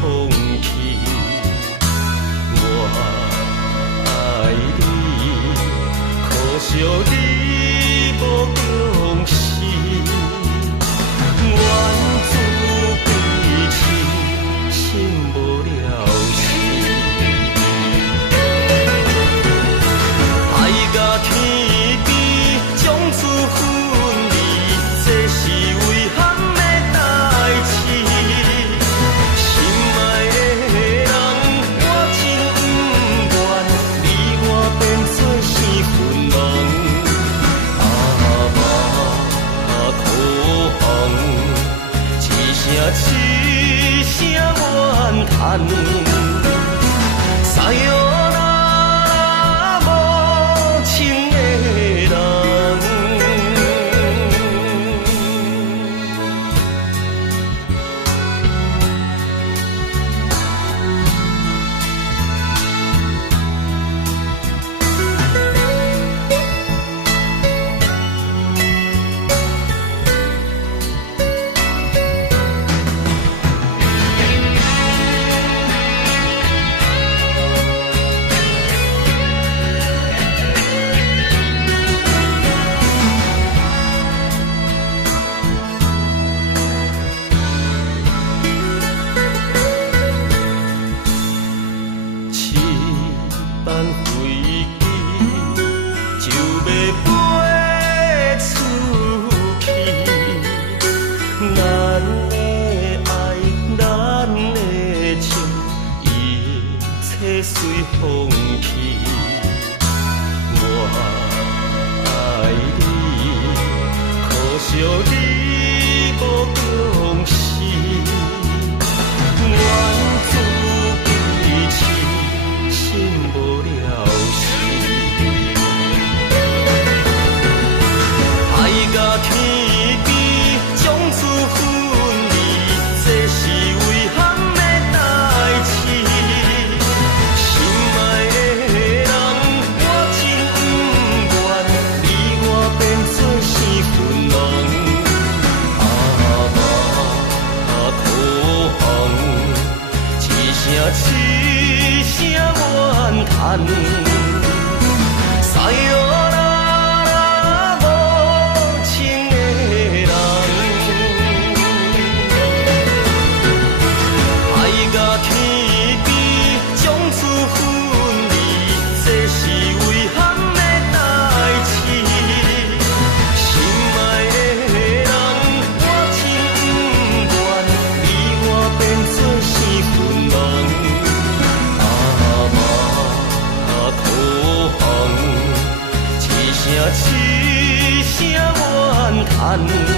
风起。我爱你，可惜你无重视，缘字归去，心无了时。爱甲天边，从此分离，这是遗憾的代志。心爱的人，我真不愿你我变做生分人。苦红，一声一声怨叹。塞哟。随风去，我爱你，可惜你无重视，缘字归去，心无了时。爱甲天边，从此分离，这是遗憾的代志。一声怨叹，塞哟啦无情的人，爱甲天边，从此分离，这是遗憾的代志。心爱的人，我真不愿你我变做生分人。一声怨叹。